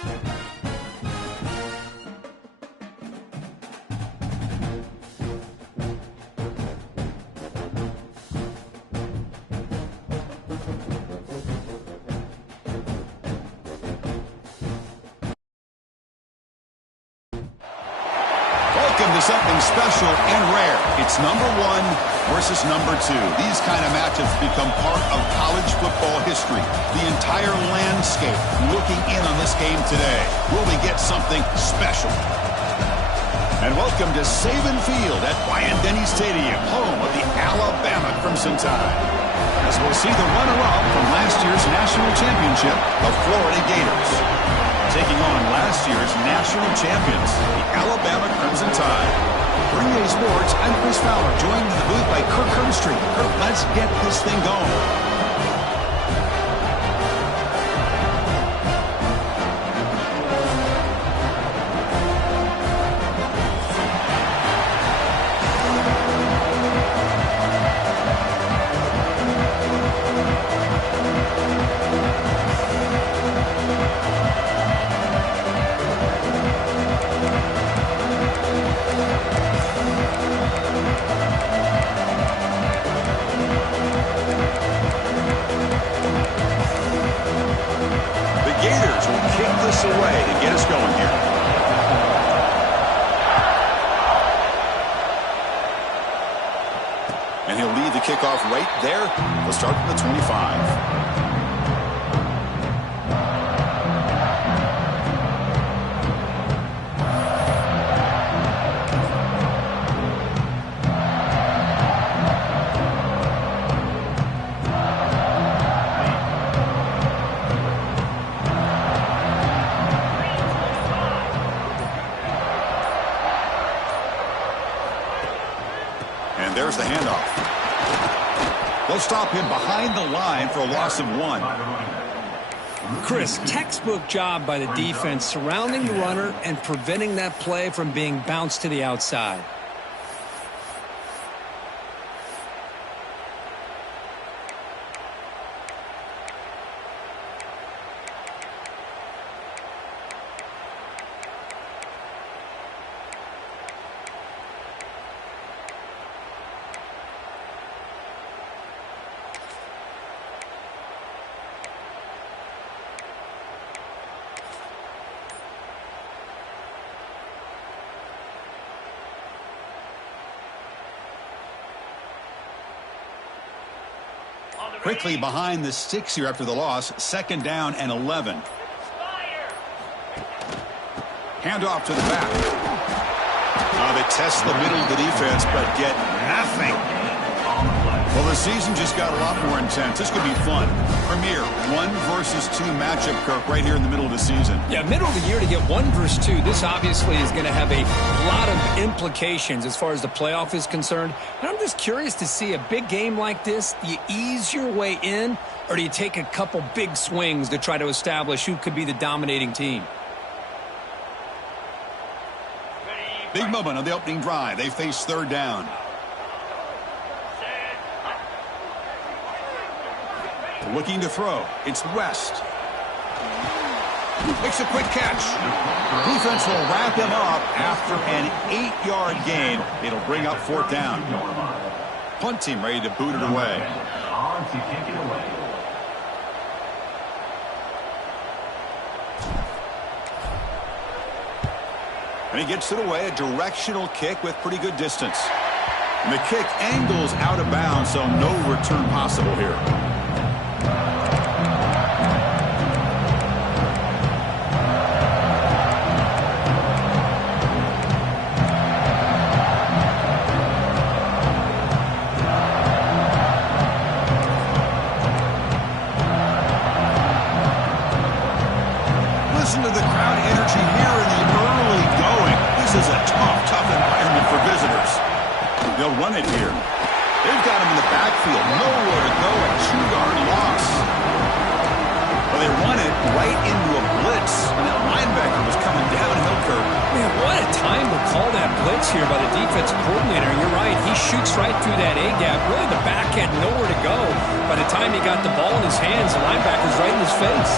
Welcome to something special and rare. It's number 1 versus number 2. These kind of matchups become part of college football history. The entire landscape looking in on this game today. Will we get something special? And welcome to Saban Field at Bryant-Denny Stadium, home of the Alabama Crimson Tide. As we'll see the runner-up from last year's national championship, the Florida Gators, taking on last year's national champions, the Alabama Crimson Tide. For EA Sports, I'm Chris Fowler, joined in the booth by Kirk Herbstreit. Kirk, let's get this thing going. Away to get us going here. And he'll lead the kickoff right there. He'll start from the 25. And there's the handoff. They'll stop him behind the line for a loss of 1. Chris, textbook job by the defense surrounding the runner and preventing that play from being bounced to the outside. Quickly behind the sticks here after the loss. 2nd down and 11. Handoff to the back. They test the middle of the defense, but get nothing. Well, the season just got a lot more intense. This could be fun. Premier 1 versus 2 matchup, Kirk, right here in the middle of the season. Yeah, middle of the year to get 1 versus 2. This obviously is going to have a lot of implications as far as the playoff is concerned. And I'm just curious to see a big game like this. Do you ease your way in, or do you take a couple big swings to try to establish who could be the dominating team? Big moment on the opening drive. They face 3rd down. Looking to throw. It's West. Makes a quick catch. Defense will wrap him up after an 8-yard gain. It'll bring up 4th down. Punt team ready to boot it away. And he gets it away, a directional kick with pretty good distance. And the kick angles out of bounds, so no return possible here. Listen to the crowd energy here in the early going. This is a tough environment for visitors. They'll run it here. They've got him in the backfield. Nowhere to go. A 2-yard loss. Well, they run it right into a blitz. And that linebacker was coming downhill, Kirk. Man, what a time to call that blitz here by the defensive coordinator. You're right. He shoots right through that A-gap. Really, the back had nowhere to go. By the time he got the ball in his hands, the linebacker's right in his face.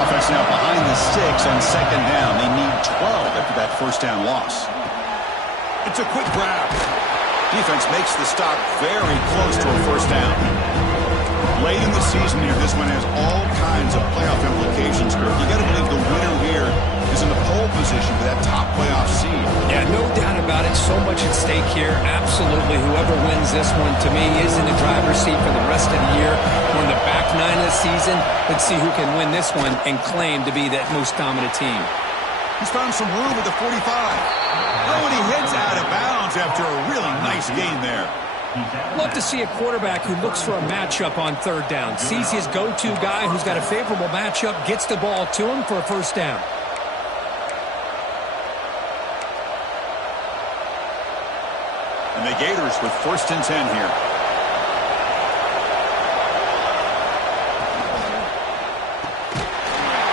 Offense now behind the 6 on second down. They need 12 after that first down loss. It's a quick grab. Defense makes the stop very close to a first down. Late in the season here, this one has all kinds of playoff implications, Kirk. You got to believe the winner here is in the pole position for that top playoff seed. Yeah, no doubt about it. So much at stake here. Absolutely. Whoever wins this one, to me, is in the driver's seat for the rest of the year. We're in the back nine of the season. Let's see who can win this one and claim to be that most dominant team. He's found some room at the 45. Oh, and he heads out of bounds after a really nice gain there. Love to see a quarterback who looks for a matchup on third down. Sees his go-to guy who's got a favorable matchup, gets the ball to him for a first down. And the Gators with 1st and 10 here.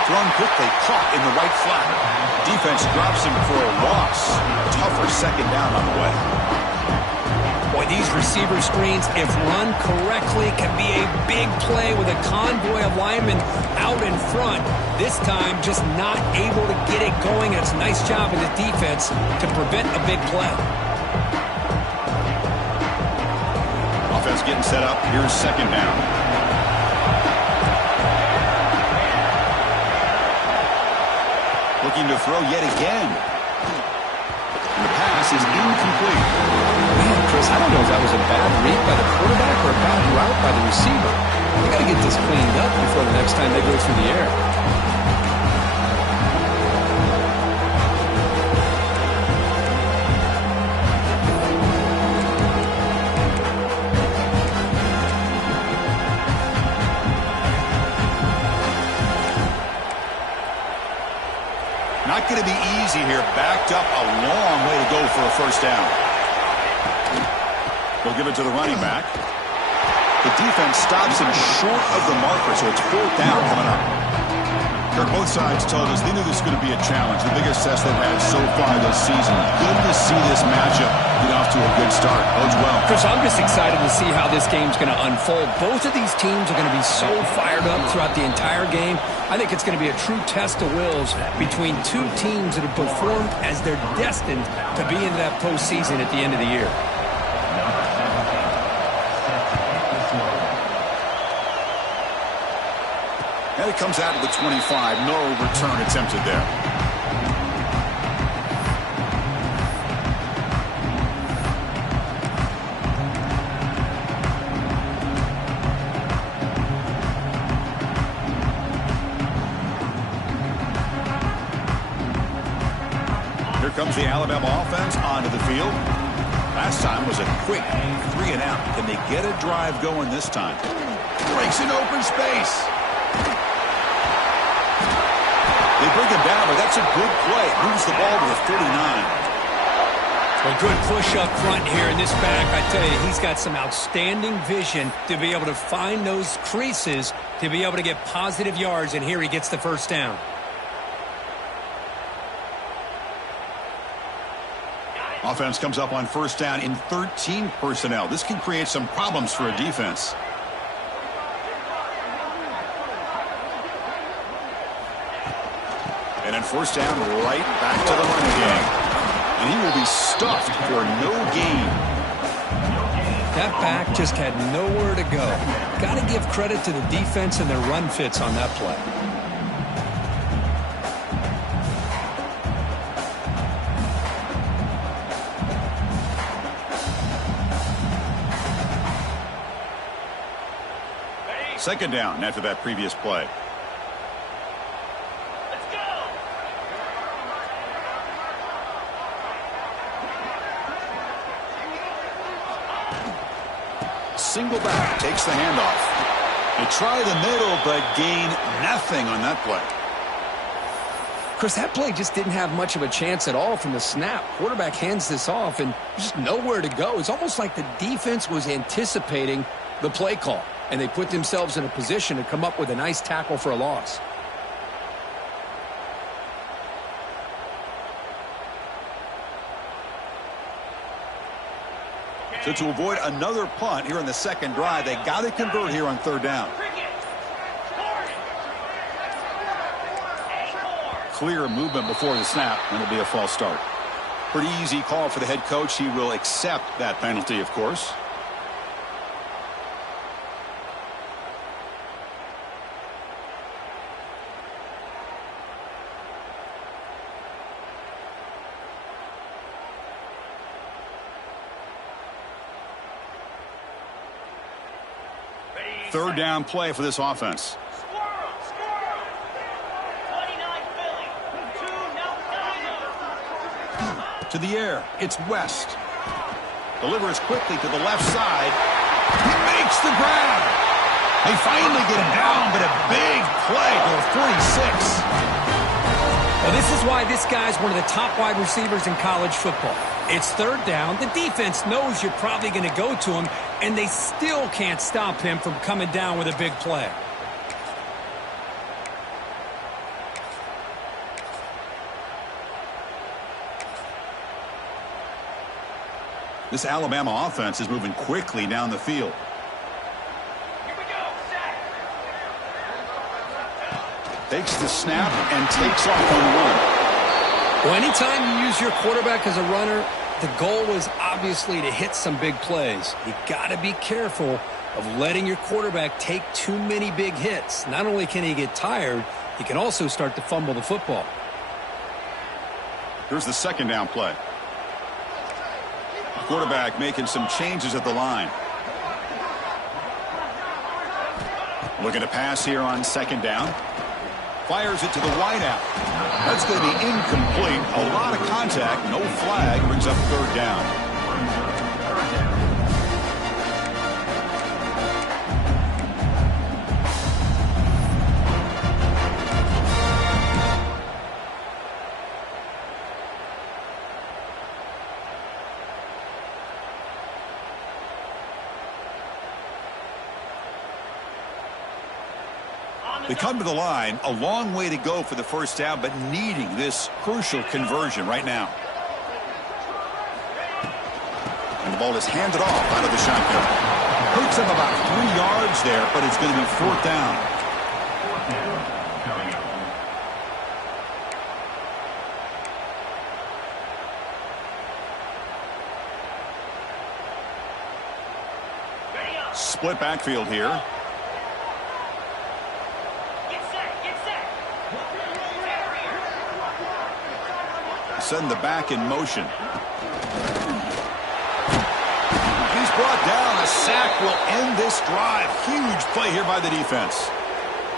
Thrown quickly, caught in the right flat. Defense drops him for a loss. Tougher second down on the way. Boy, these receiver screens, if run correctly, can be a big play with a convoy of linemen out in front. This time, just not able to get it going. It's a nice job in the defense to prevent a big play. Offense getting set up. Here's second down. Looking to throw yet again. And the pass is incomplete. Man, Chris, I don't know if that was a bad read by the quarterback or a bad route by the receiver. They got to get this cleaned up before the next time they go through the air. Not going to be easy here. Backed up a long way to go for a first down. They'll give it to the running back. The defense stops him short of the marker, so it's 4th down coming up. Kirk, both sides told us they knew this was going to be a challenge. The biggest test they've had so far this season. Good to see this matchup get off to a good start. Bodes well. Chris, I'm just excited to see how this game's going to unfold. Both of these teams are going to be so fired up throughout the entire game. I think it's going to be a true test of wills between two teams that have performed as they're destined to be into that postseason at the end of the year. And it comes out to the 25. No return attempted there. Here comes the Alabama offense onto the field. Last time was a quick 3 and out. Can they get a drive going this time? Breaks in open space. They bring him down, but that's a good play. Moves the ball to the 49. A good push up front here in this back. I tell you, he's got some outstanding vision to be able to find those creases, to be able to get positive yards, and here he gets the first down. Offense comes up on first down in 13 personnel. This can create some problems for a defense. And then first down, right back to the running game. And he will be stuffed for no gain. That back just had nowhere to go. Got to give credit to the defense and their run fits on that play. Second down after that previous play. Single back, takes the handoff. They try the middle, but gain nothing on that play. Chris, that play just didn't have much of a chance at all from the snap. Quarterback hands this off, and just nowhere to go. It's almost like the defense was anticipating the play call, and they put themselves in a position to come up with a nice tackle for a loss. So to avoid another punt here in the second drive, they got to convert here on third down. clear movement before the snap, and it'll be a false start. Pretty easy call for the head coach. He will accept that penalty, of course. Third down play for this offense. To the air, it's West. Delivers quickly to the left side. He makes the grab. They finally get him down, but a big play to the 46. Well, this is why this guy's one of the top wide receivers in college football. It's third down. The defense knows you're probably going to go to him, and they still can't stop him from coming down with a big play. This Alabama offense is moving quickly down the field. Here we go, set. Takes the snap and takes off on the run. Well, anytime you use your quarterback as a runner, the goal is obviously to hit some big plays. You got to be careful of letting your quarterback take too many big hits. Not only can he get tired, he can also start to fumble the football. Here's the second down play. Quarterback making some changes at the line. Looking to pass here on second down. Fires it to the wideout. That's going to be incomplete. A lot of contact. No flag. Brings up third down. They come to the line, a long way to go for the first down, but needing this crucial conversion right now. And the ball is handed off out of the shotgun. Hurts him about 3 yards there, but it's going to be fourth down. Split backfield here. Send the back in motion. He's brought down. A sack will end this drive. Huge play here by the defense.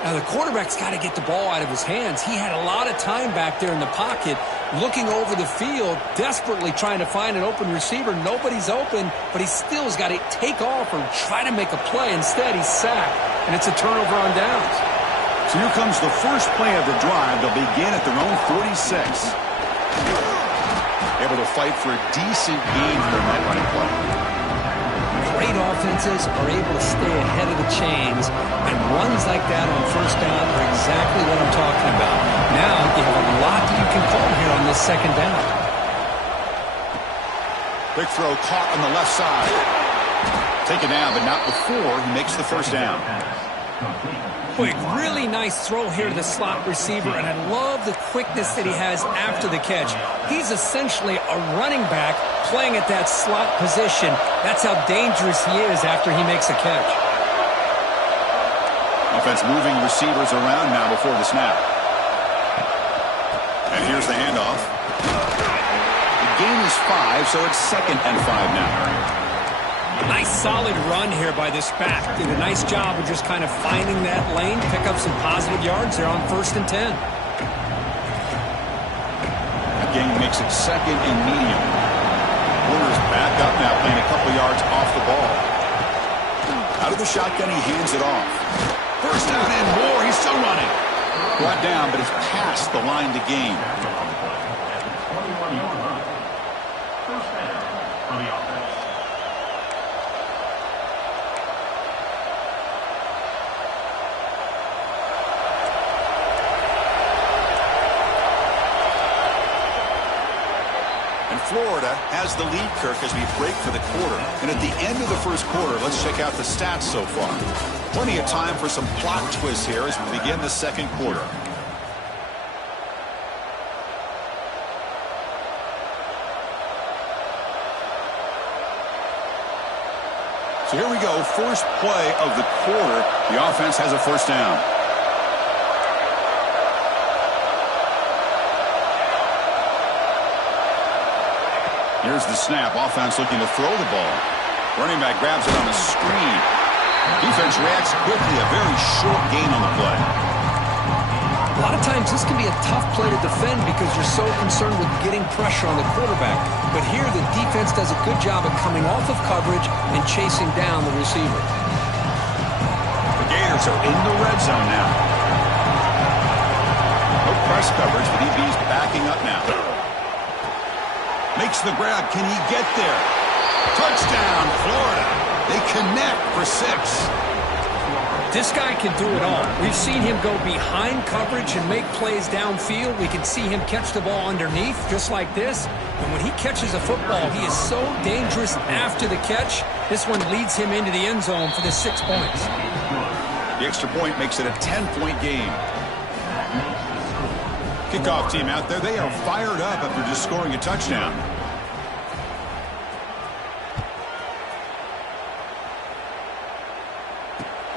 Now, the quarterback's got to get the ball out of his hands. He had a lot of time back there in the pocket, looking over the field, desperately trying to find an open receiver. Nobody's open, but he still has got to take off or try to make a play. Instead, he's sacked, and it's a turnover on downs. So here comes the first play of the drive. They'll begin at their own 46. Able to fight for a decent gain for that running play. Great offenses are able to stay ahead of the chains, and runs like that on first down are exactly what I'm talking about. Now you have a lot that you can call here on this second down. Big throw caught on the left side. Taken down, but not before he makes the first down. Quick, really nice throw here to the slot receiver, and I love the quickness that he has after the catch. He's essentially a running back playing at that slot position. That's how dangerous he is after he makes a catch. Offense moving receivers around now before the snap. And here's the handoff. The gain is 5, so it's 2nd and 5 now. Nice solid run here by this back. Did a nice job of just kind of finding that lane, pick up some positive yards there on 1st and 10. That gain makes it 2nd and medium. Warner's back up now, playing a couple yards off the ball. Out of the shotgun, he hands it off. First down and more. He's still running. Brought down, but it's past the line to gain. Florida has the lead, Kirk, as we break for the quarter. And at the end of the first quarter, let's check out the stats so far. Plenty of time for some plot twists here as we begin the second quarter. So here we go, first play of the quarter. The offense has a first down. Here's the snap. Offense looking to throw the ball. Running back grabs it on the screen. Defense reacts quickly. A very short gain on the play. A lot of times this can be a tough play to defend because you're so concerned with getting pressure on the quarterback. But here the defense does a good job of coming off of coverage and chasing down the receiver. The Gators are in the red zone now. No press coverage. The DB's backing up now. Makes the grab. Can he get there? Touchdown, Florida. They connect for 6. This guy can do it all. We've seen him go behind coverage and make plays downfield. We can see him catch the ball underneath, just like this. And when he catches a football, he is so dangerous after the catch. This one leads him into the end zone for the 6 points. The extra point makes it a 10-point game. Kickoff team out there, they are fired up after just scoring a touchdown.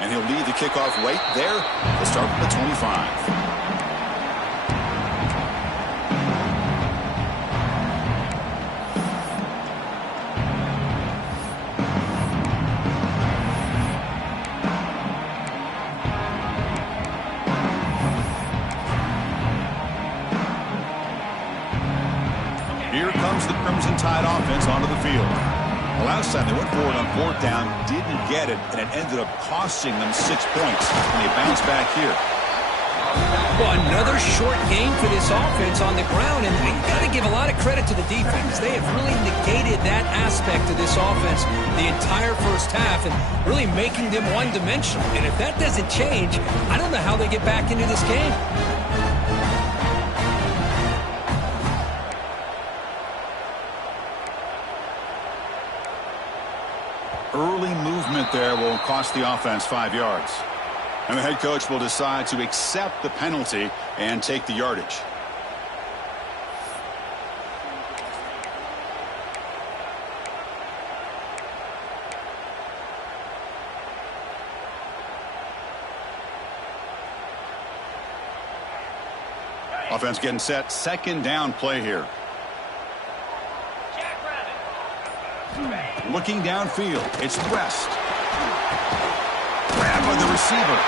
And he'll lead the kickoff right there. They'll start from the 25. Here comes the Crimson Tide offense onto the field. The last time they went forward on 4th down, didn't get it, and it ended up costing them 6 points. And they bounce back here. Well, another short game for this offense on the ground, and you've got to give a lot of credit to the defense. They have really negated that aspect of this offense the entire first half and really making them one-dimensional. And if that doesn't change, I don't know how they get back into this game. Early movement there will cost the offense 5 yards. And the head coach will decide to accept the penalty and take the yardage. Offense getting set. 2nd down play here. Looking downfield. It's West. Grab by the receiver.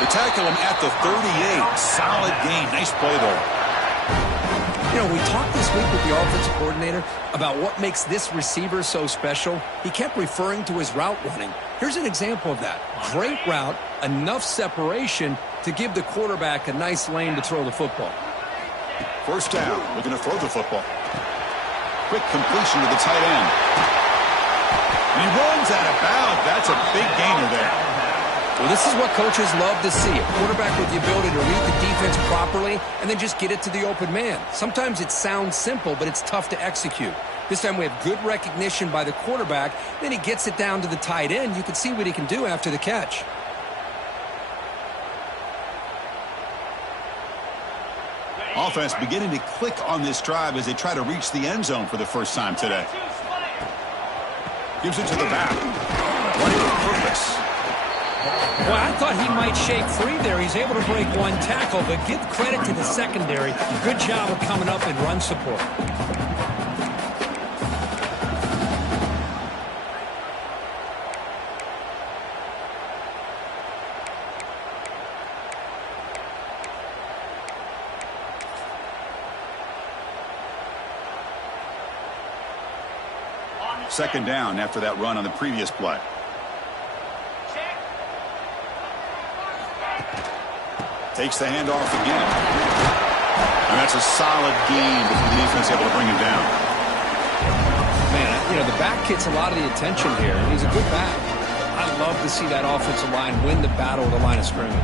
They tackle him at the 38. Solid gain. Nice play there. You know, we talked this week with the offensive coordinator about what makes this receiver so special. He kept referring to his route running. Here's an example of that. Great route, enough separation to give the quarterback a nice lane to throw the football. First down. Looking to throw the football. Quick completion to the tight end. And he runs out of bounds. That's a big gainer there. Well, this is what coaches love to see. A quarterback with the ability to read the defense properly and then just get it to the open man. Sometimes it sounds simple, but it's tough to execute. This time we have good recognition by the quarterback. Then he gets it down to the tight end. You can see what he can do after the catch. Offense beginning to click on this drive as they try to reach the end zone for the first time today. Gives it to the back. Running with purpose. Well, I thought he might shake free there. He's able to break one tackle, but give credit to the secondary. Good job of coming up and run support. Second down after that run on the previous play. Takes the handoff again. And that's a solid gain before the defense able to bring him down. Man, you know, the back gets a lot of the attention here. He's a good back. I love to see that offensive line win the battle at the line of scrimmage.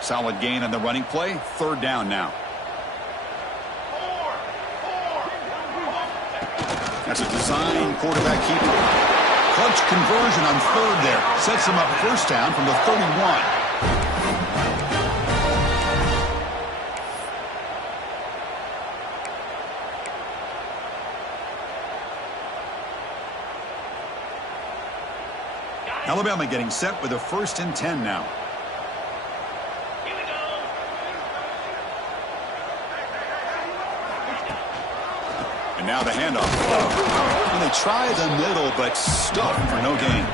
Solid gain on the running play. Third down now. That's a design quarterback keeper. Clutch conversion on third there. Sets him up first down from the 31. Alabama getting set with a 1st and 10 now. Here we go. And now the handoff. And they try the middle, but stuck for no gain.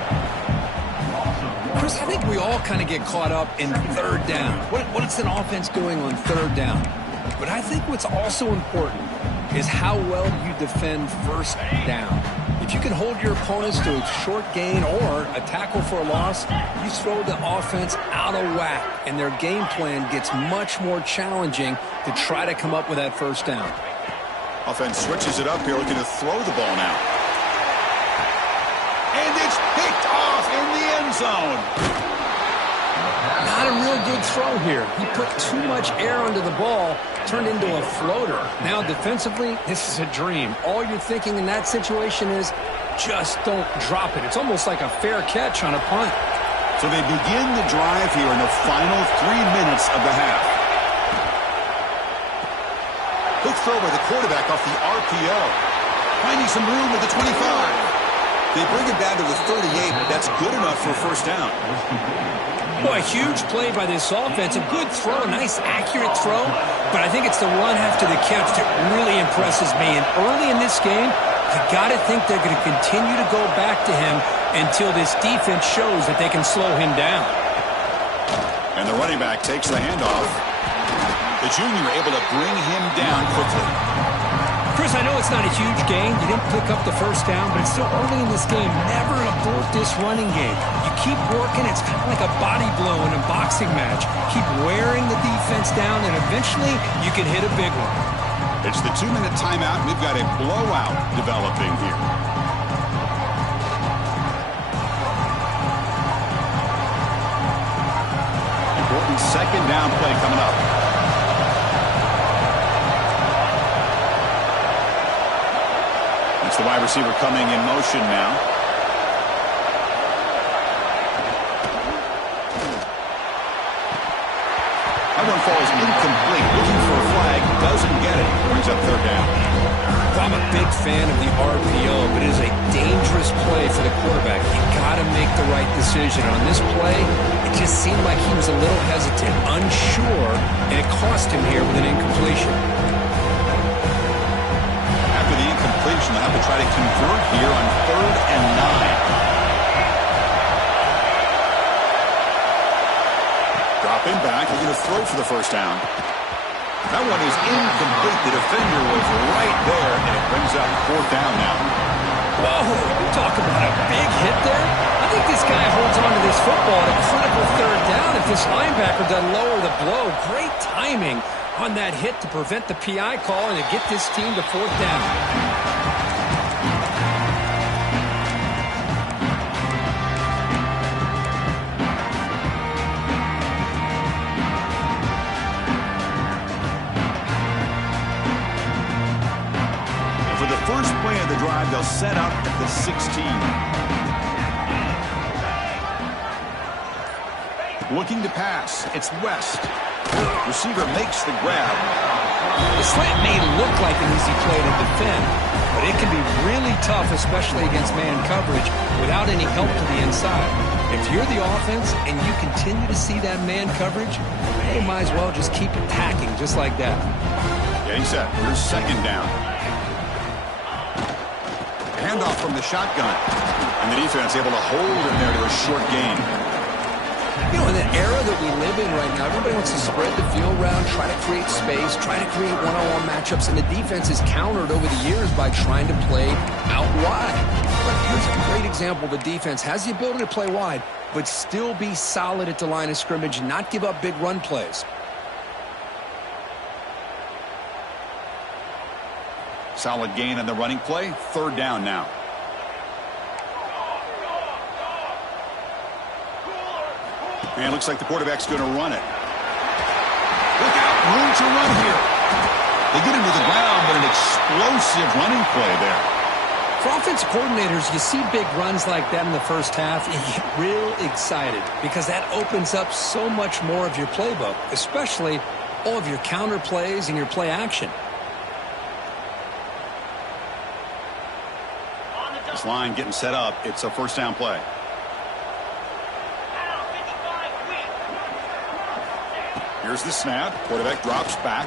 Chris, I think we all kind of get caught up in 3rd down. What's an offense doing on 3rd down? But I think what's also important is how well you defend 1st down. If you can hold your opponents to a short gain or a tackle for a loss, you throw the offense out of whack, and their game plan gets much more challenging to try to come up with that 1st down. Offense switches it up here, looking to throw the ball now. And it's picked off in the end zone. Not a real good throw here. He put too much air under the ball, turned into a floater. Now defensively, this is a dream. All you're thinking in that situation is just don't drop it. It's almost like a fair catch on a punt. So they begin the drive here in the final 3 minutes of the half. Quick throw by the quarterback off the RPO. Finding some room at the 25. They bring it down to the 38, but that's good enough for a 1st down. Boy, a huge play by this offense. A good throw, a nice accurate throw. But I think it's the run after the catch that really impresses me. And early in this game, you got to think they're going to continue to go back to him until this defense shows that they can slow him down. And the running back takes the handoff. The junior able to bring him down quickly. Chris, I know it's not a huge gain. You didn't pick up the 1st down, but it's still early in this game. Never abort this running game. You keep working. It's kind of like a body blow in a boxing match. Keep wearing the defense down, and eventually you can hit a big one. It's the 2-minute timeout. We've got a blowout developing here. Important 2nd down play coming up. It's the wide receiver coming in motion now. That one falls incomplete. Looking for a flag. Doesn't get it. Brings up 3rd down. Well, I'm a big fan of the RPO, but it is a dangerous play for the quarterback. You got to make the right decision. On this play, it just seemed like he was a little hesitant, unsure, and it cost him here with an incompletion. After the incompletion, they'll have to try to convert here on 3rd and 9. Dropping back, they're going to throw for the 1st down. That one is incomplete. The defender was right there, and it brings up 4th down now. Whoa, talk about a big hit there. I think this guy holds on to this football at a critical 3rd down if this linebacker doesn't lower the blow. Great timing on that hit to prevent the PI call and to get this team to 4th down. For the first play of the drive, they'll set up at the 16. Looking to pass. It's West. Receiver makes the grab. The slant may look like an easy play to defend, but it can be really tough, especially against man coverage, without any help to the inside. If you're the offense and you continue to see that man coverage, you might as well just keep attacking just like that. Getting set. Here's 2nd down. Handoff from the shotgun. And the defense able to hold him there to a short gain. You know, in the era that we live in right now, everybody wants to spread the field around, try to create space, try to create one-on-one matchups, and the defense is countered over the years by trying to play out wide. But here's a great example. The defense has the ability to play wide, but still be solid at the line of scrimmage and not give up big run plays. Solid gain on the running play. 3rd down now. And it looks like the quarterback's going to run it. Look out, room to run here. They get him to the ground, but an explosive running play there. For offensive coordinators, you see big runs like that in the first half, and you get real excited because that opens up so much more of your playbook, especially all of your counter plays and your play action. This line getting set up. It's a 1st down play. Here's the snap. Quarterback drops back.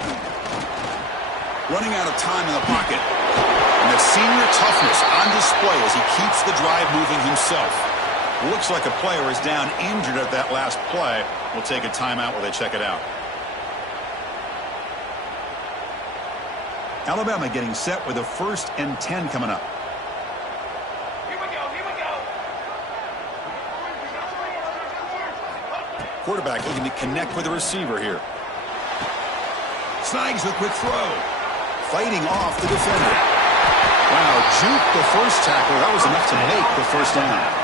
Running out of time in the pocket. And the senior toughness on display as he keeps the drive moving himself. Looks like a player is down injured at that last play. We'll take a timeout while they check it out. Alabama getting set with a 1st and 10 coming up. Here we go. Here we go. Quarterback looking to connect with the receiver here. Snags the quick throw. Fighting off the defender. Wow, juke the first tackle. That was enough to make the first down.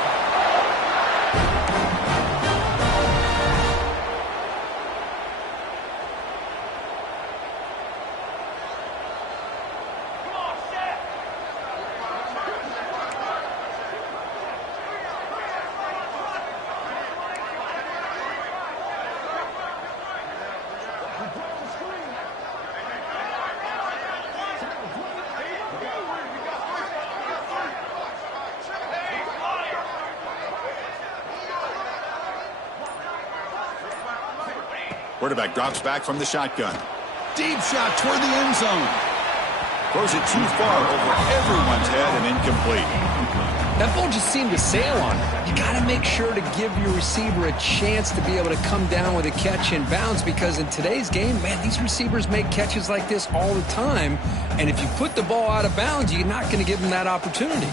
Quarterback drops back from the shotgun. Deep shot toward the end zone. Throws it too far over everyone's head and incomplete. That ball just seemed to sail on him. You got to make sure to give your receiver a chance to be able to come down with a catch in bounds, because in today's game, man, these receivers make catches like this all the time. And if you put the ball out of bounds, you're not going to give them that opportunity.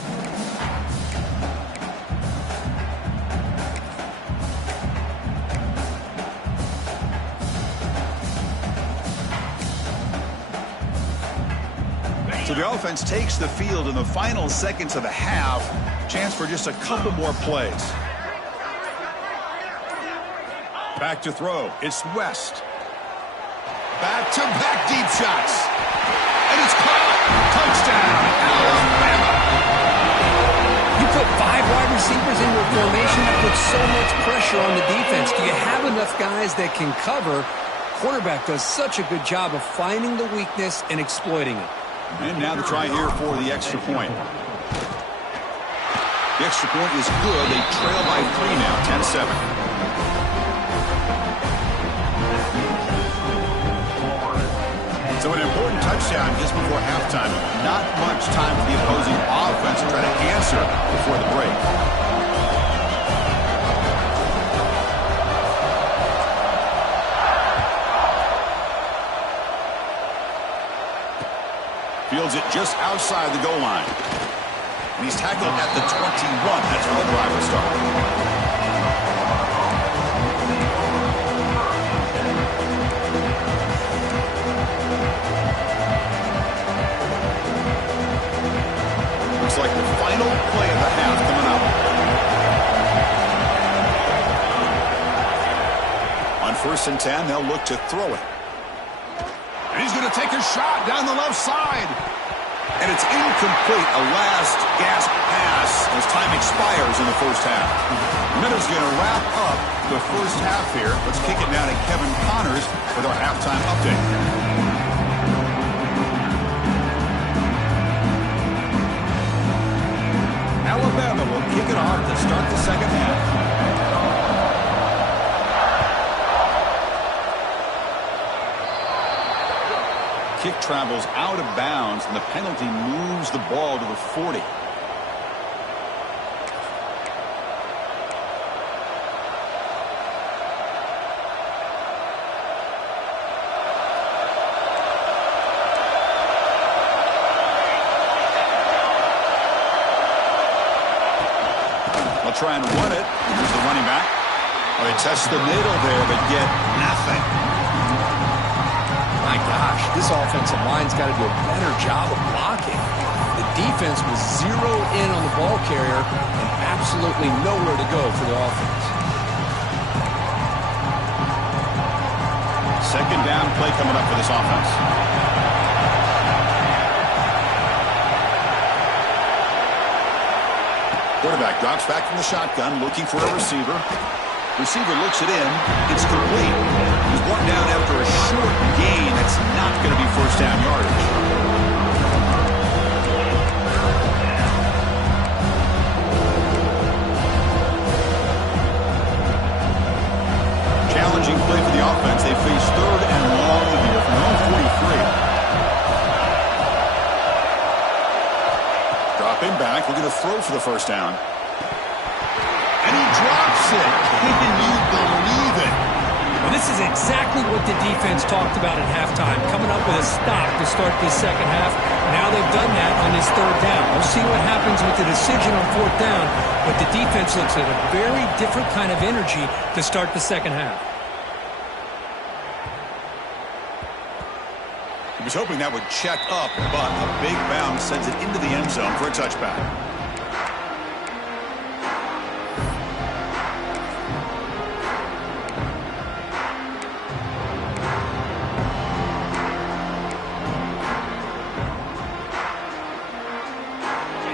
So the offense takes the field in the final seconds of the half. Chance for just a couple more plays. Back to throw. It's West. Back-to-back deep shots. And it's caught. Touchdown, Alabama. You put 5 wide receivers in your formation, that puts so much pressure on the defense. Do you have enough guys that can cover? Quarterback does such a good job of finding the weakness and exploiting it. And now the try here for the extra point. The extra point is good. They trail by 3 now, 10-7. So an important touchdown just before halftime. Not much time for the opposing offense to try to answer before the break. Fields it just outside the goal line. And he's tackled at the 21. That's where the drive will start. Looks like the final play of the half coming up. On 1st and 10, they'll look to throw it. And he's going to take a shot down the left side. And it's incomplete. A last gasp pass as time expires in the first half. Minutes going to wrap up the first half here. Let's kick it now to Kevin Connors with our halftime update. Alabama will kick it off to start the second half. Kick travels out of bounds, and the penalty moves the ball to the 40. They'll try and run it. Here's the running back. Well, they test the middle there, but get nothing. My gosh, this offensive line's got to do a better job of blocking. The defense was zeroed in on the ball carrier and absolutely nowhere to go for the offense. Second down play coming up for this offense. Quarterback drops back from the shotgun, looking for a receiver. Receiver looks it in. It's complete. He's brought down after a short gain. That's not going to be first down yardage. Challenging play for the offense. They face quarterback looking to throw for the first down. And he drops it. Can you believe it? Well, this is exactly what the defense talked about at halftime, coming up with a stop to start this second half. Now they've done that on this third down. We'll see what happens with the decision on fourth down, but the defense looks at a very different kind of energy to start the second half. He was hoping that would check up, but a big bounce sends it into the end zone for a touchback.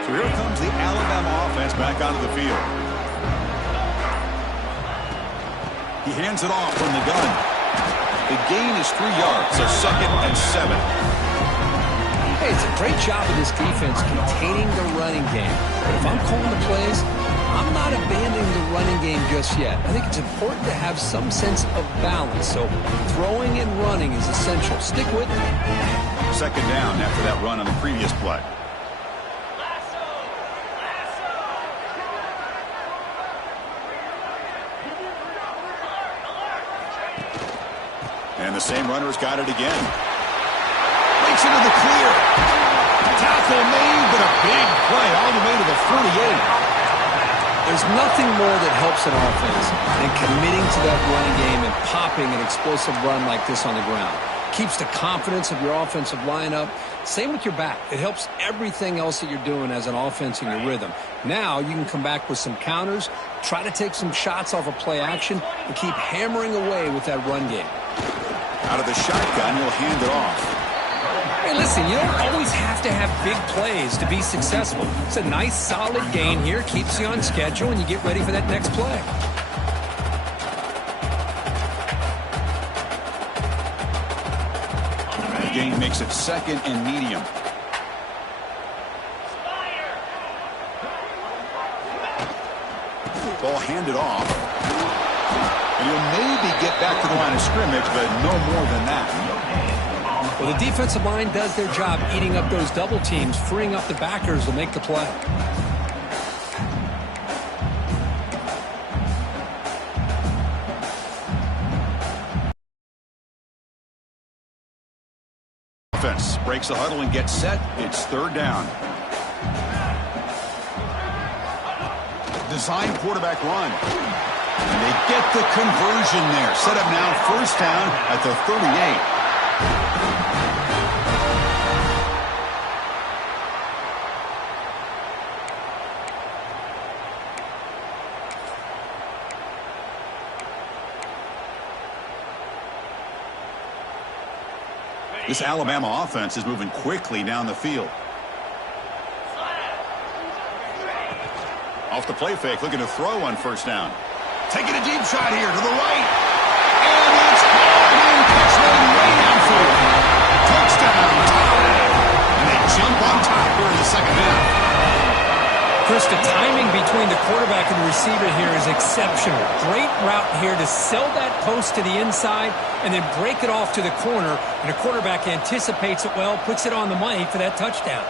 So here comes the Alabama offense back onto the field. He hands it off from the gun. The gain is 3 yards, so 2nd and 7. Hey, it's a great job of this defense containing the running game. But if I'm calling the plays, I'm not abandoning the running game just yet. I think it's important to have some sense of balance. So throwing and running is essential. Stick with it. 2nd down after that run on the previous play. And the same runner's got it again. Makes it to the clear. Tackle made, but a big play all the way to the 48. There's nothing more that helps an offense than committing to that running game and popping an explosive run like this on the ground. Keeps the confidence of your offensive lineup. Same with your back. It helps everything else that you're doing as an offense in your rhythm. Now you can come back with some counters, try to take some shots off of play action, and keep hammering away with that run game. Out of the shotgun, he'll hand it off. Hey, listen, you don't always have to have big plays to be successful. It's a nice, solid gain here. Keeps you on schedule, and you get ready for that next play. The gain makes it 2nd and medium. Ball handed off. And he'll maybe get back to the line of scrimmage, but no more than that. Well, the defensive line does their job eating up those double teams, freeing up the backers to make the play. Offense breaks the huddle and gets set. It's 3rd down. Design quarterback run. And they get the conversion there. Set up now 1st down at the 38. This Alabama offense is moving quickly down the field. Off the play fake, looking to throw on 1st down. Taking a deep shot here to the right. And it's caught in. Catch made way downfield. Touchdown. And they jump on top here in the 2nd half. Chris, the timing between the quarterback and the receiver here is exceptional. Great route here to sell that post to the inside and then break it off to the corner. And the quarterback anticipates it well, puts it on the money for that touchdown.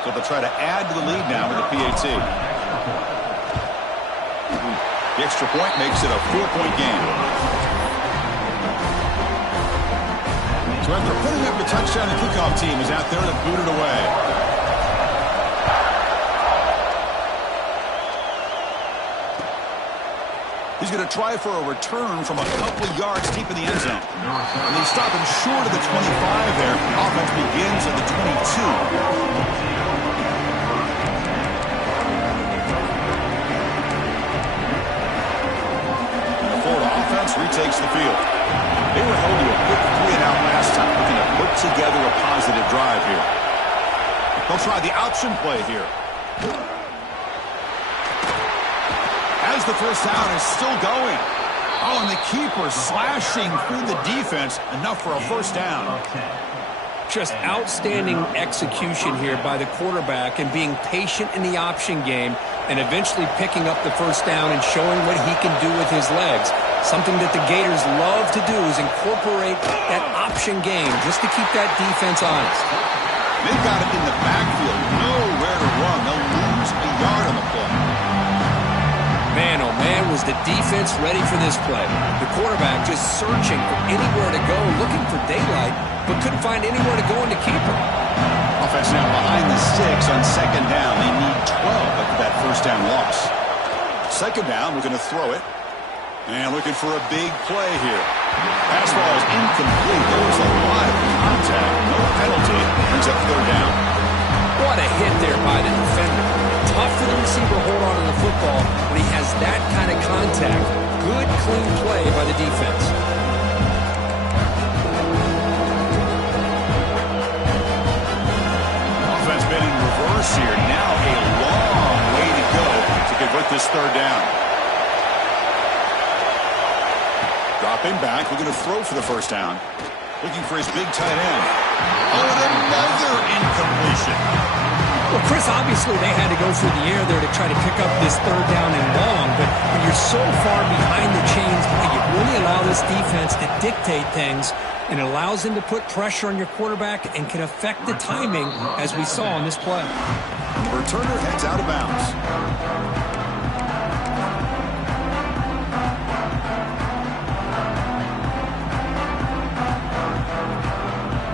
So they'll try to add to the lead now with the PAT. The extra point makes it a 4-point game. So after putting up a touchdown, the kickoff team is out there to boot it away. He's going to try for a return from a couple of yards deep in the end zone. And they stop him short of the 25 there. Offense begins at the 22. Retakes the field. They were held to a quick 3-and-out last time, looking to put together a positive drive here. They'll try the option play here. As the 1st down is still going. Oh, and the keeper slashing through the defense, enough for a 1st down. Just outstanding execution here by the quarterback and being patient in the option game and eventually picking up the 1st down and showing what he can do with his legs. Something that the Gators love to do is incorporate that option game just to keep that defense honest. got it in the backfield. Nowhere to run. They'll lose a yard on the play. Man, oh man, was the defense ready for this play. The quarterback just searching for anywhere to go, looking for daylight, but couldn't find anywhere to go in to keep him. Offense now behind the 6 on second down. They need 12 after that first down loss. Second down, we're going to throw it. And looking for a big play here. Pass ball is incomplete. There was a lot of contact. No penalty. Brings up third down. What a hit there by the defender. Tough for the receiver to hold on to the football when he has that kind of contact. Good, clean play by the defense. Offense been in reverse here. Now a long way to go to convert this third down. Dropping back, we're going to throw for the first down. Looking for his big tight end. Oh, and another incompletion. Well, Chris, obviously they had to go through the air there to try to pick up this third down and long, but when you're so far behind the chains, you really allow this defense to dictate things, and it allows them to put pressure on your quarterback and can affect the timing, as we saw on this play. Returner heads out of bounds.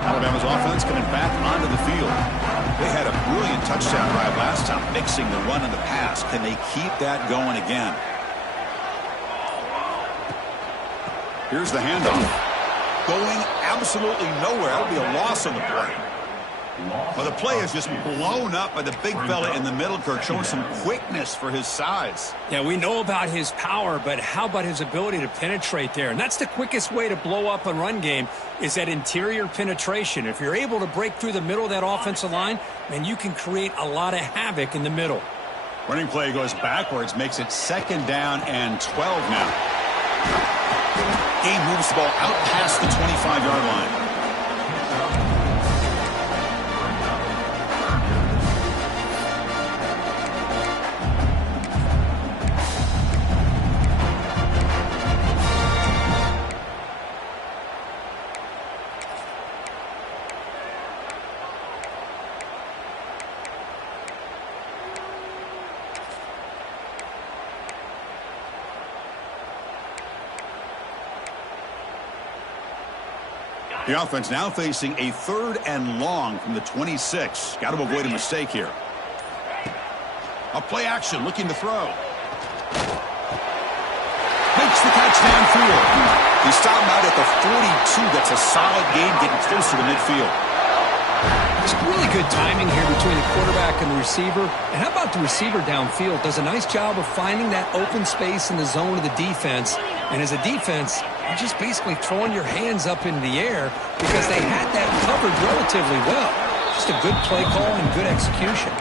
Alabama's offense coming back onto the field. They had a brilliant touchdown drive last time, mixing the run and the pass. Can they keep that going again? Here's the handoff. Going absolutely nowhere. That'll be a loss on the play. Well, the play is just blown up by the big fella in the middle, Kirk, showing some quickness for his size. Yeah, we know about his power, but how about his ability to penetrate there? And that's the quickest way to blow up a run game, is that interior penetration. If you're able to break through the middle of that offensive line, then you can create a lot of havoc in the middle. Running play goes backwards, makes it second down and 12 now. Game moves the ball out past the 25-yard line. The offense now facing a third and long from the 26. Got to avoid a mistake here. A play action, looking to throw. Makes the catch downfield. He stopped him out at the 42. That's a solid gain, getting closer to midfield. It's really good timing here between the quarterback and the receiver. And how about the receiver downfield? Does a nice job of finding that open space in the zone of the defense. And as a defense, you're just basically throwing your hands up in the air because they had that covered relatively well. Just a good play call and good execution.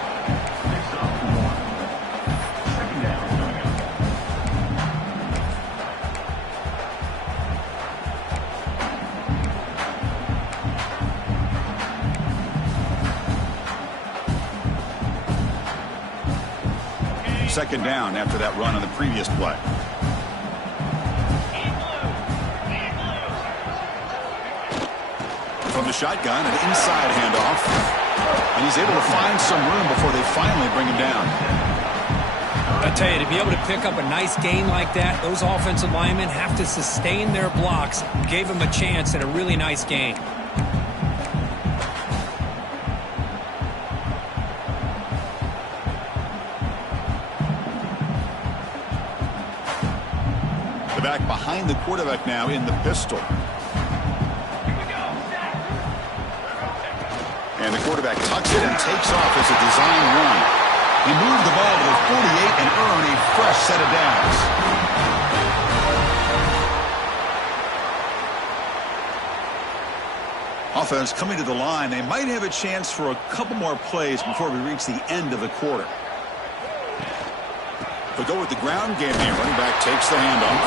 Second down after that run on the previous play. From the shotgun, an inside handoff. And he's able to find some room before they finally bring him down. I tell you, to be able to pick up a nice gain like that, those offensive linemen have to sustain their blocks. Gave him a chance at a really nice gain. The back behind the quarterback now in the pistol. And the quarterback tucks it and takes off as a design run. He moved the ball to the 48 and earned a fresh set of downs. Offense coming to the line. They might have a chance for a couple more plays before we reach the end of the quarter. They'll go with the ground game here. Running back takes the handoff.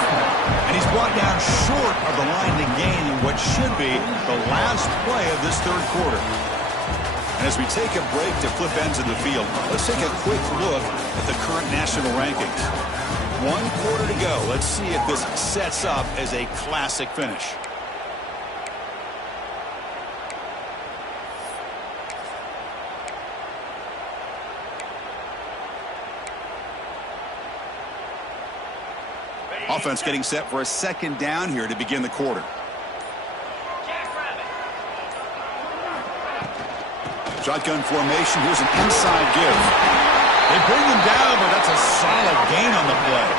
And he's brought down short of the line to gain in what should be the last play of this third quarter. And as we take a break to flip ends of the field, let's take a quick look at the current national rankings. 1 quarter to go. Let's see if this sets up as a classic finish. Offense getting set for a second down here to begin the quarter. Shotgun formation. Here's an inside give. They bring him down, but that's a solid gain on the play.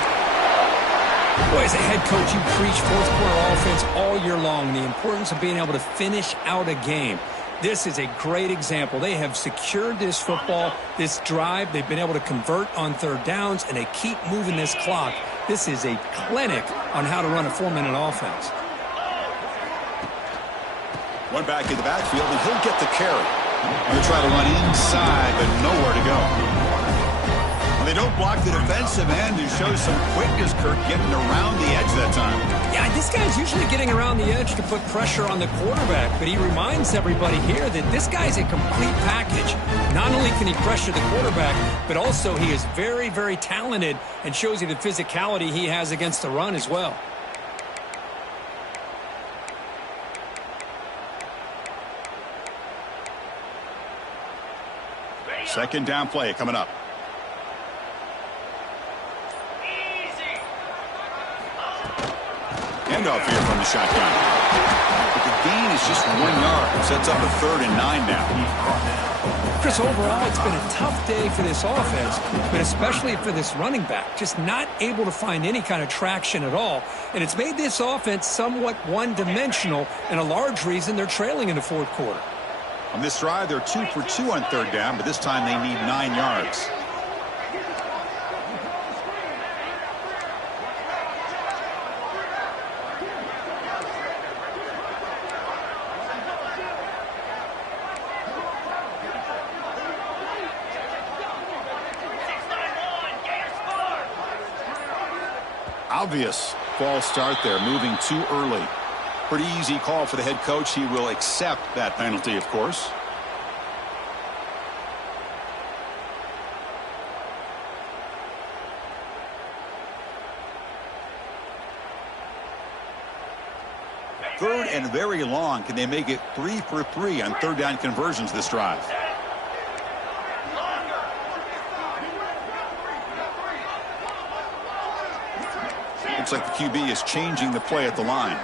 Boy, as a head coach, you preach fourth quarter offense all year long. The importance of being able to finish out a game. This is a great example. They have secured this football, this drive. They've been able to convert on third downs, and they keep moving this clock. This is a clinic on how to run a 4-minute offense. One back in the backfield, and he'll get the carry. They'll try to run inside, but nowhere to go. They don't block the defensive end, who shows some quickness, Kirk, getting around the edge that time. Yeah, this guy's usually getting around the edge to put pressure on the quarterback, but he reminds everybody here that this guy's a complete package. Not only can he pressure the quarterback, but also he is very, very talented and shows you the physicality he has against the run as well. Second down play coming up. Handoff here from the shotgun. But the gain is just 1 yard. Sets up a 3rd and 9 now. Chris, overall, it's been a tough day for this offense, but especially for this running back. Just not able to find any kind of traction at all. And it's made this offense somewhat one-dimensional, and a large reason they're trailing in the fourth quarter. On this drive, they're 2 for 2 on third down, but this time they need 9 yards. Obvious false start there, moving too early. Pretty easy call for the head coach. He will accept that penalty, of course. Third and very long. Can they make it 3 for 3 on third down conversions this drive? Looks like the QB is changing the play at the line.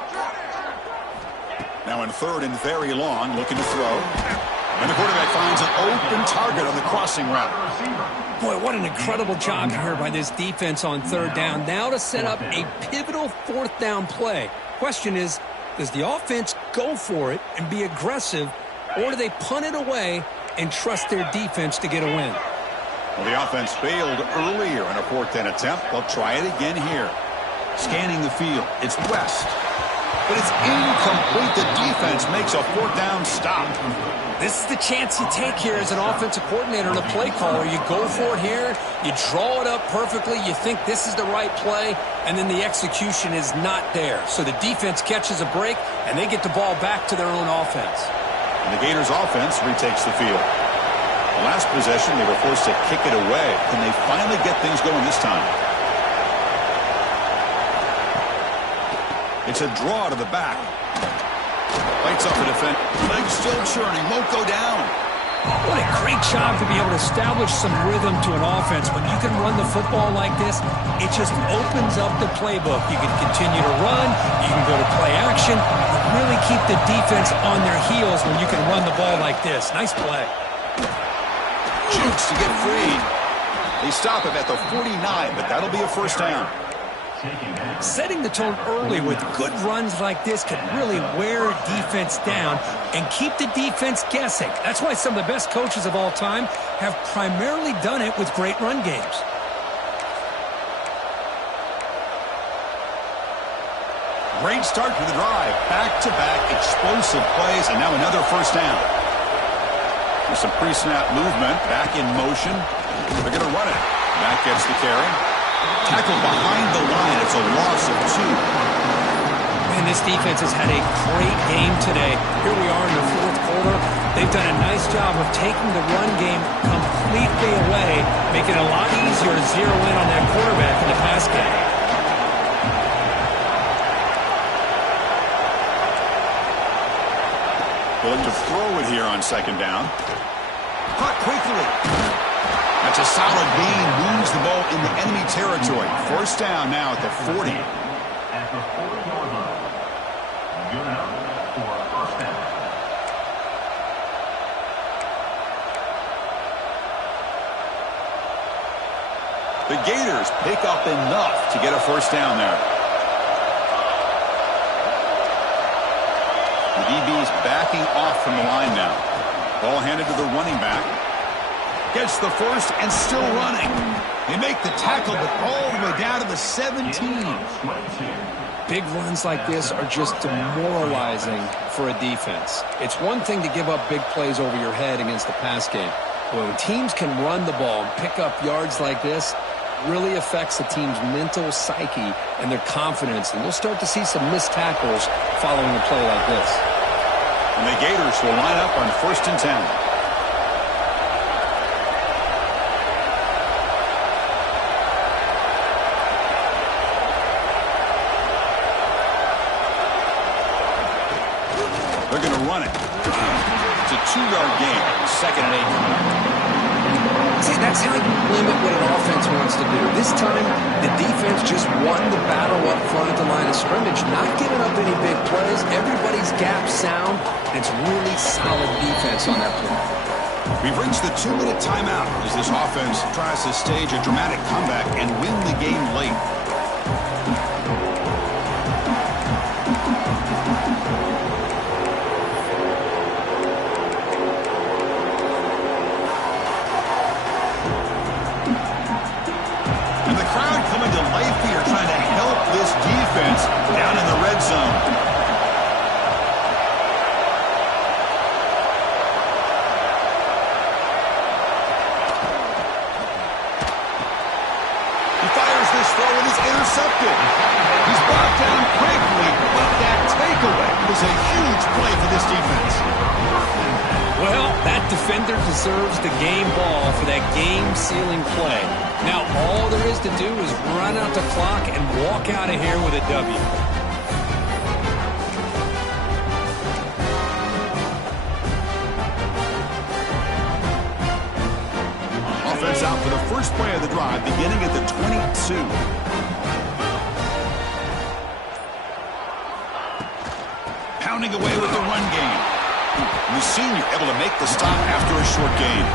Now in third and very long, looking to throw. And the quarterback finds an open target on the crossing route. Boy, what an incredible job here by this defense on third down. Now to set up a pivotal fourth down play. Question is, does the offense go for it and be aggressive, or do they punt it away and trust their defense to get a win? Well, the offense failed earlier in a fourth down attempt. They'll try it again here. Scanning the field. It's West. But it's incomplete. The defense makes a fourth down stop. This is the chance you take here as an offensive coordinator and a play caller. You go for it here. You draw it up perfectly. You think this is the right play, and then the execution is not there. So the defense catches a break, and they get the ball back to their own offense. And the Gators offense retakes the field. The last possession, they were forced to kick it away. Can they finally get things going this time? It's a draw to the back. Lights up the defense. Legs still churning. Won't go down. What a great job to be able to establish some rhythm to an offense. When you can run the football like this, it just opens up the playbook. You can continue to run. You can go to play action. You really keep the defense on their heels when you can run the ball like this. Nice play. Jukes to get free. They stop him at the 49, but that'll be a first down. Setting the tone early with good runs like this can really wear defense down and keep the defense guessing. That's why some of the best coaches of all time have primarily done it with great run games. Great start to the drive. Back-to-back explosive plays, and now another first down. There's some pre-snap movement. Back in motion. They're going to run it. Back gets the carry. Tackled behind the line. It's a loss of 2. Man, this defense has had a great game today. Here we are in the fourth quarter. They've done a nice job of taking the run game completely away, making it a lot easier to zero in on that quarterback in the pass game. They'll look to throw it here on second down. Caught quickly. That's a solid gain. Moves the ball in the enemy territory. First down now at the 40. At the 40-yard line. Good enough for a first down. The Gators pick up enough to get a first down there. The DB's backing off from the line now. Ball handed to the running back. Gets the first and still running. They make the tackle, but all the way down to the 17. Big runs like this are just demoralizing for a defense. It's one thing to give up big plays over your head against the pass game. But when teams can run the ball and pick up yards like this, it really affects the team's mental psyche and their confidence. And we'll start to see some missed tackles following a play like this. And the Gators will line up on 1st and 10. They're going to run it. It's a 2-yard gain. 2nd and 8. See, that's how you limit what an offense wants to do. This time, the defense just won the battle up front at the line of scrimmage, not giving up any big plays. Everybody's gap sound. It's really solid defense on that play. We've reached the 2-minute timeout as this offense tries to stage a dramatic comeback and win the game late. Down in the red zone. He fires this throw and is intercepted. He's brought down quickly, but that takeaway was a huge play for this defense. Well, that defender deserves the game ball for that game-sealing play. Now all there is to do is run out the clock and walk out of here with a W. Offense out for the first play of the drive, beginning at the 22. Pounding away with the run game. The senior able to make the stop after a short gain.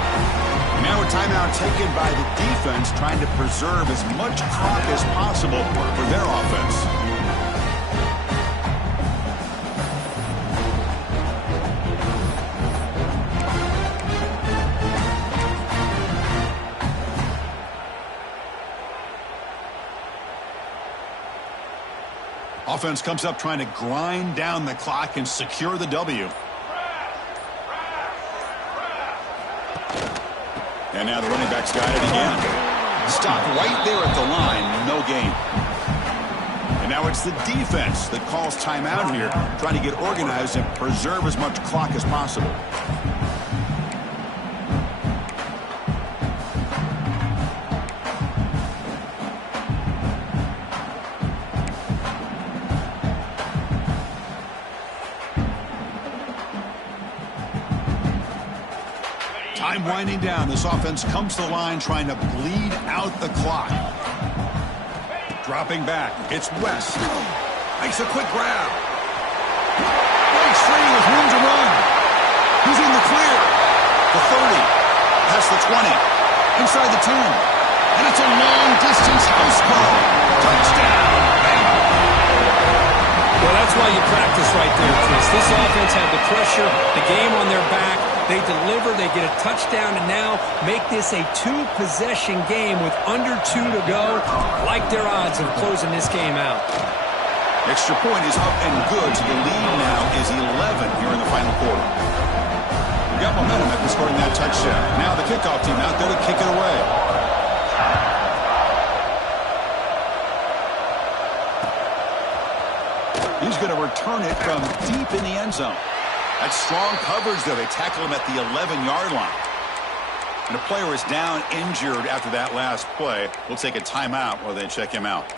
Now a timeout taken by the defense, trying to preserve as much clock as possible for their offense. Offense comes up trying to grind down the clock and secure the W. And now the running back's got it again. Stopped right there at the line, no gain. And now it's the defense that calls timeout here, trying to get organized and preserve as much clock as possible. Time winding down. This offense comes to the line trying to bleed out the clock. Dropping back. It's West. Makes a quick grab. Breaks free with room to run. He's in the clear. The 30. Past the 20. Inside the 10. And it's a long-distance house call. Touchdown. Well, that's why you practice right there, Chris. This offense had the pressure, the game on their back. They deliver, they get a touchdown, and now make this a 2-possession game with under 2 to go. Like their odds of closing this game out. Extra point is up and good, so the lead now is 11 here in the final quarter. We got momentum after scoring that touchdown. Now the kickoff team out there to kick it away. He's going to return it from deep in the end zone. That's strong coverage, though. They tackle him at the 11-yard line. And a player is down injured after that last play. We'll take a timeout while they check him out.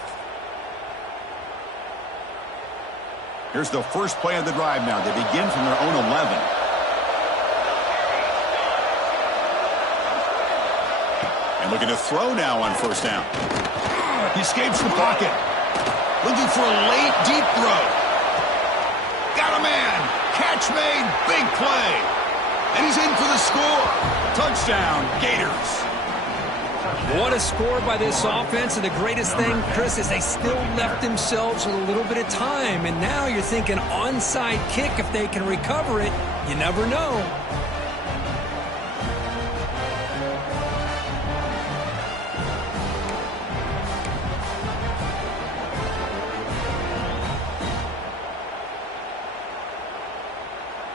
Here's the first play of the drive now. They begin from their own 11. And looking to throw now on first down. He escapes the pocket. Looking for a late, deep throw. Got a man. Catch made. Big play. And he's in for the score. Touchdown, Gators. What a score by this offense, and the greatest thing, Chris, is they still left themselves with a little bit of time, and now you're thinking onside kick if they can recover it. You never know.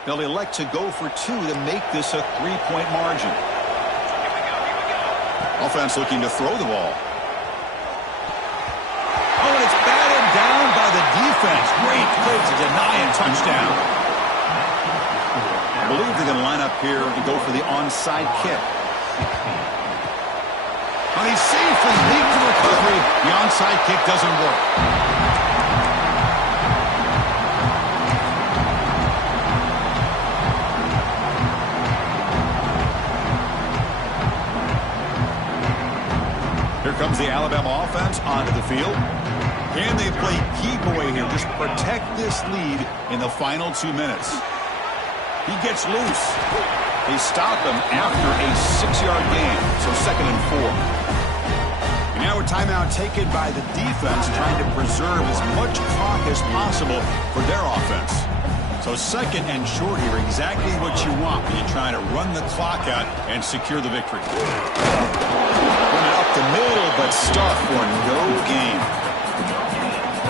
They'll elect to go for two to make this a three-point margin. Offense looking to throw the ball. Oh, and it's batted down by the defense. Great play to deny a touchdown. I believe they're going to line up here and go for the onside kick. And he's safely leaped to recovery. The onside kick doesn't work. Here comes the Alabama offense onto the field. Can they play keep away here? Just protect this lead in the final 2 minutes. He gets loose. They stop him after a 6-yard gain, so 2nd and 4. And now a timeout taken by the defense, trying to preserve as much clock as possible for their offense. So 2nd and short here, exactly what you want when you're trying to run the clock out and secure the victory. Run it up the middle, but stuff for no gain.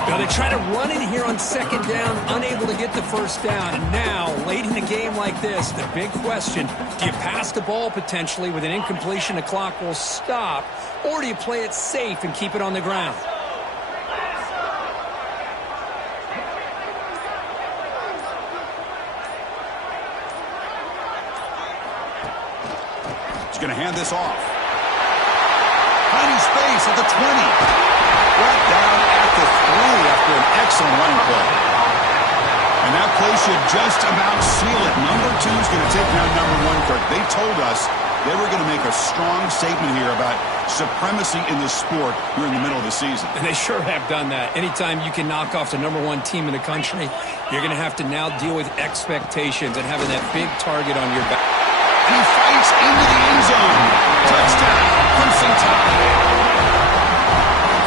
Now they try to run in here on 2nd down, unable to get the first down. And now, late in a game like this, the big question, do you pass the ball potentially with an incompletion, the clock will stop, or do you play it safe and keep it on the ground? He's going to hand this off. Finding space at the 20. Brought down at the 3 after an excellent running play. And that play should just about seal it. Number 2 is going to take down number 1, Kirk. They told us they were going to make a strong statement here about supremacy in the sport here in the middle of the season. And they sure have done that. Anytime you can knock off the number 1 team in the country, you're going to have to now deal with expectations and having that big target on your back. And he fights into the end zone. Touchdown, Crimson Tide.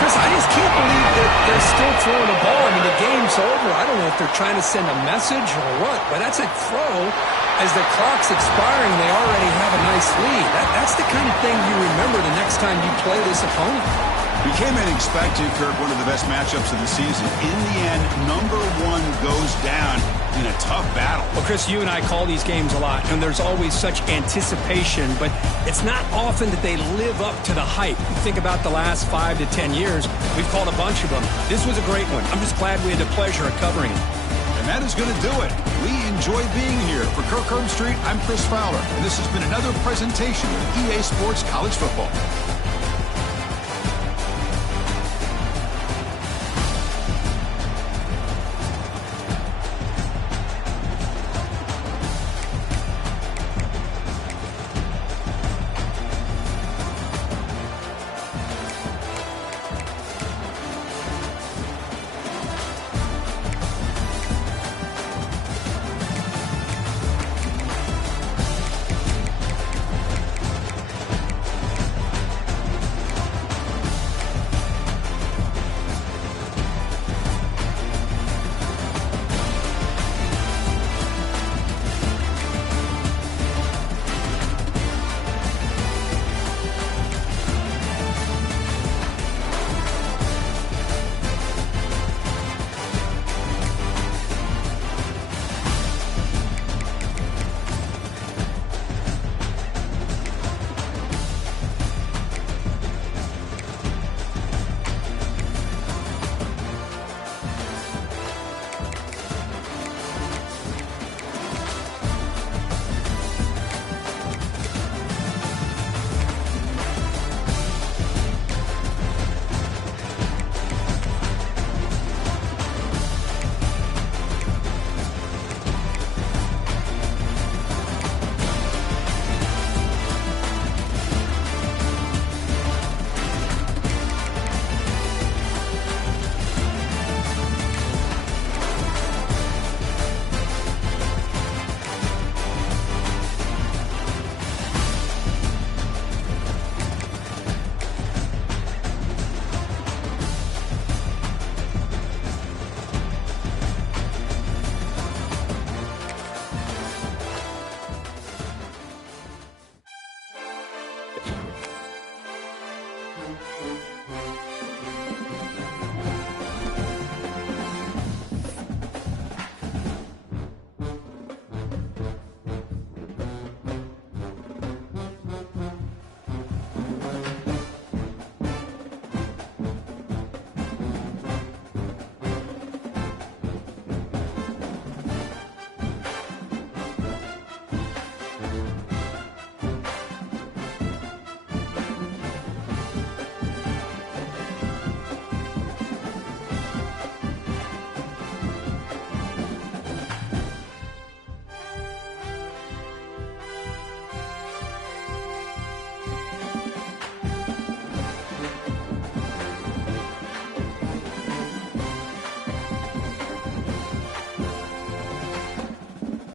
Chris, I just can't believe that they're still throwing the ball. I mean, the game's over. I don't know if they're trying to send a message or what, but that's a throw. As the clock's expiring, they already have a nice lead. That's the kind of thing you remember the next time you play this opponent. Became an expected, Kirk, one of the best matchups of the season. In the end, number 1 goes down in a tough battle. Well, Chris, you and I call these games a lot, and there's always such anticipation, but it's not often that they live up to the hype. You think about the last 5 to 10 years, we've called a bunch of them. This was a great one. I'm just glad we had the pleasure of covering it. And that is going to do it. We enjoy being here. For Kirk Herbstreit, I'm Chris Fowler, and this has been another presentation of EA Sports College Football.